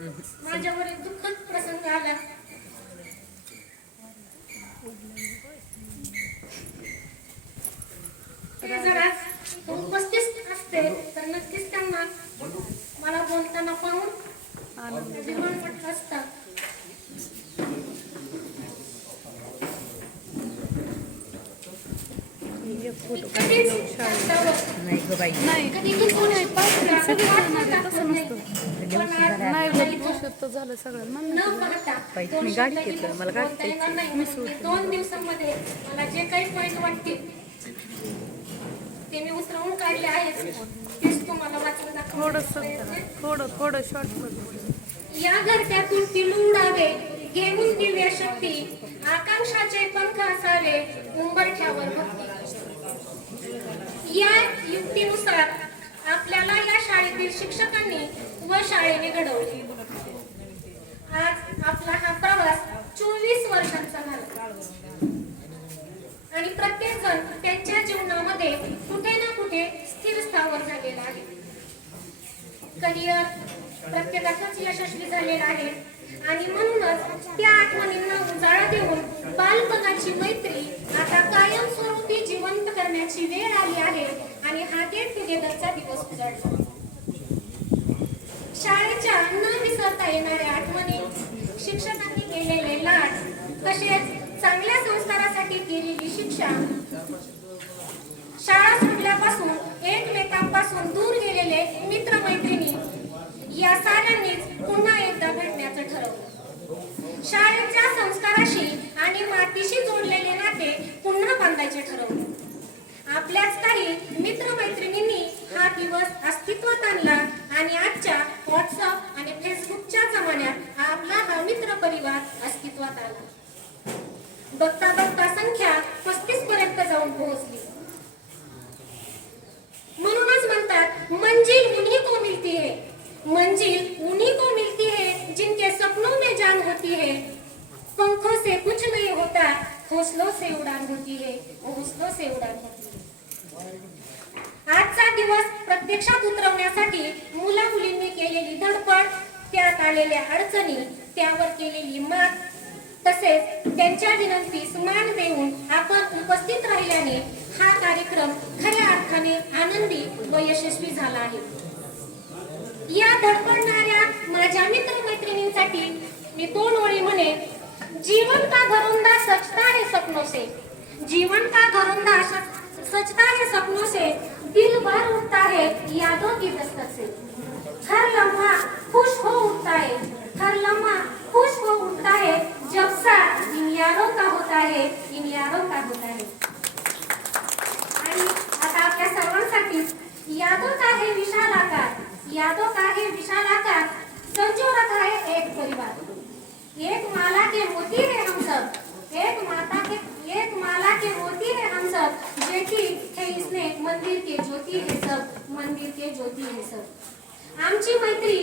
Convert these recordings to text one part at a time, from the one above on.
माझ्यावर एक दुःखद प्रसंग आला. ते जरा उपस्थित असते तर नक्कीच त्यांना मला बोलताना पाहून अभिमान वाटत असता. फोटो नाही ग बाई नाही कधी मी कोणी झालं सगळं न पाहता मी गाडी घेतलं मला बोलता येणार नाही. 2 दिवसांमध्ये मला जे काही पॉइंट वाटतील ते मी उतरवून काढले आहेत. तेच तुम्हाला वाचून दाखवतो. थोडं शॉर्ट. या घरट्यातून पिलू उडावे घेऊन दिव्य शक्ती आकांक्षाचे पंख असावे उंबरठ्यावर भक्ती. या युक्तीनुसार आपल्याला या शाळेतील शिक्षकांनी व शाळेने घडवले. आज आपला हा प्रवास 24 वर्षांचा झाला आणि प्रत्येक जण त्यांच्या जीवनामध्ये कुठे ना कुठे स्थिर स्थावर झालेला आहे. करिअर प्रत्येकाचंच यशस्वी झालेलं आहे आणि म्हणूनच त्या आठवणींना उजाळा देऊन बालपणाची मैत्री आता कायमस्वरूपी जिवंत करण्याची वेळ आली आहे आणि हा गेट टुगेदरचा दिवस उजाडला. शाळेच्या न विसरता येणाऱ्या आठवणी, शिक्षकांनी केलेले लाड, तसेच चांगल्या संस्कारासाठी केलेली शिक्षा, शाळा सुटल्यापासून एकमेकांपासून दूर गेलेले मित्रमैत्रिणी, या साऱ्यांनीच पुन्हा एकदा भेटण्याचं ठरवलं. शाळेच्या संस्काराशी आणि मातीशी जोडलेले नाते पुन्हा बांधायचे ठरवले. आपल्याच काही मित्रमैत्रिणींनी हा दिवस अस्तित्वात आणला आणि आजच्या व्हॉट्सअप आणि फेसबुकच्या जमान्यात आपला हा मित्र परिवार अस्तित्वात आला. बघता बघता संख्या 35 पर्यंत जाऊन पोहोचली. म्हणूनच म्हणतात मंजिल उन्हीं को मिलती है, मंजिल उन्हीं को मिलती है जिनके सपनों में जान होती है. पंखों से कुछ नहीं होता, हौसलों से उड़ान होती है, हौसलों से उड़ान होती है. आजचा दिवस प्रत्यक्षात उतरवण्यासाठी मुला मुलींनी केलेली धडपड, त्यात आलेल्या अडचणी, त्यावर केलेली मात, तसेच त्यांच्या विनंतीस मान देऊन आपण उपस्थित राहिल्याने हा कार्यक्रम खऱ्या अर्थाने आनंदी व यशस्वी झाला आहे. या धडपडणाऱ्या माझ्या मित्रमैत्रिणींसाठी मी 2 ओळी म्हणे. जीवन का घरोंदा सजता है सपनों से, जीवन का घरोंदा सजता है सपनों से, दिल भर उठता है यादों की दस्तक से. हर लम्हा खुश हो उठता है, हर लम्हा खुश हो उठता है, जब सा इन यारों का होता है, इन यारों का होता है. आणि आता आपल्या सर्वांसाठी यादों का है विशाल आकार, यादों का है विशाल आकार, संजो रखा है एक परिवार. एक माला के मोती है हम सब, एक माला के मोती है हम सब, जेठी है इसने मंदिर के ज्योति है सब, मंदिर के ज्योति है सब. आमची मैत्री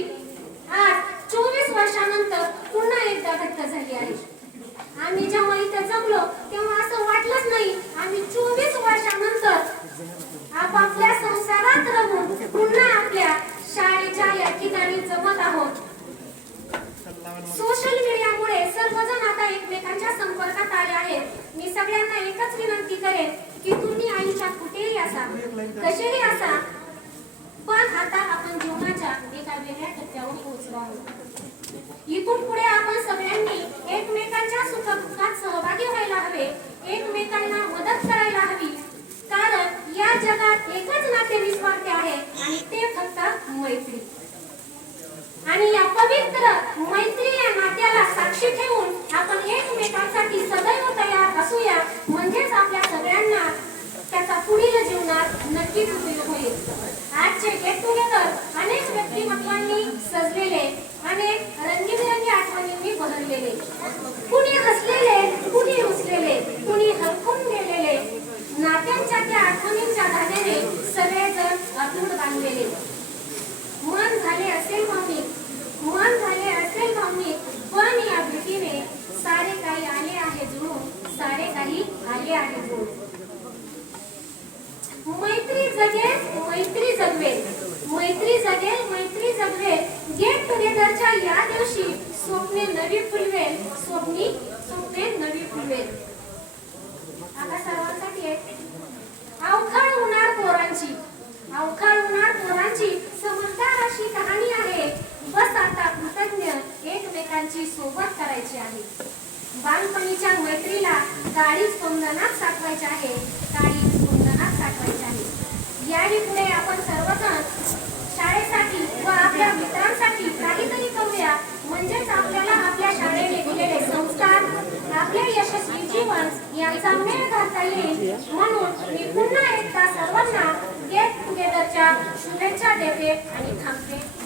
आज 24 वर्षानंतर पुन्हा एकदा घट्ट झाली आहे. आम्ही जेव्हा इथे जमलो तेव्हा असं वाटलंच नाही आम्ही 24 वर्षानंतर आपापल्या संसारात रमून पुन्हा आपल्या शाळेच्या या ठिकाणी जमत आहोत. सोशल मीडियामुळे सर्वजण आता एकमेकांच्या संपर्कात आले आहेत. मी सगळ्यांना एकच विनंती करेन की तुम्ही आयुष्यात कुठेही असा, कसेही असा, पण आता आपण जीवनाच्या एका वेगळ्या टप्प्यावर पोहोचलो आहोत. इथून पुढे आपण सगळ्यांनी एकमेकांच्या सुखदुःखात सहभागी व्हायला हवे, एकमेकांना मदत करायला हवी. कारण या जगात एकच नाते निस्वार्थी आहे आणि ते फक्त मैत्री. आणि या पवित्र मैत्री या नात्याला साक्षी ठेवून आपण एकमेकांसाठी सदैव तयार असूया, म्हणजेच आपल्या सगळ्यांना त्याचा पुढील जीवनात नक्कीच उपयोग होईल. आजचे गेट टुगेदर अनेक व्यक्तिमत्वांनी सजलेले, अनेक रंगीबेरंगी आठवणींनी बहरलेले. कुणी हसलेले, कुणी रुसलेले, कुणी हरखून गेलेले. नात्यांच्या त्या आठवणींच्या धाग्याने सगळेजण अतूट बांधलेले. मन झाले असेल भावनिक, मन झाले असेल भावनिक, पण या भेटीने सारे काही आले आहे जुळून, सारे काही आले आहे जुळून. मैत्री जगेल, मैत्री जगवेल, मैत्री जगेल, मैत्री जगवेल. गेट टुगेदरच्या या स्वप्ने नवी फुलवेल, स्वप्ने नवी फुलवेल. आता सर्वांसाठी आहे. अवखळ उन्हाळ पोरांची, अवखळ उन्हाळ पोरांची समजदार अशी कहाणी आहे. बस आता कृतज्ञ एकमेकांची सोबत करायची आहे. बालपणीच्या मैत्रीला काळीच स्पंदनात साठवायची आहे, काळीच स्पंदनात साठवायची आहे. याही पुढे आपण सर्वजण शाळेसाठी व आपल्या मित्रांसाठी काहीतरी करूया. म्हणजेच आपल्याला आपल्या शाळेने दिलेले संस्कार, आपले यशस्वी जीवन यांचा मेळ घालता येईल. म्हणून मी पुन्हा एकदा सर्वांना गेट टुगेदरच्या शुभेच्छा देते आणि थांबते.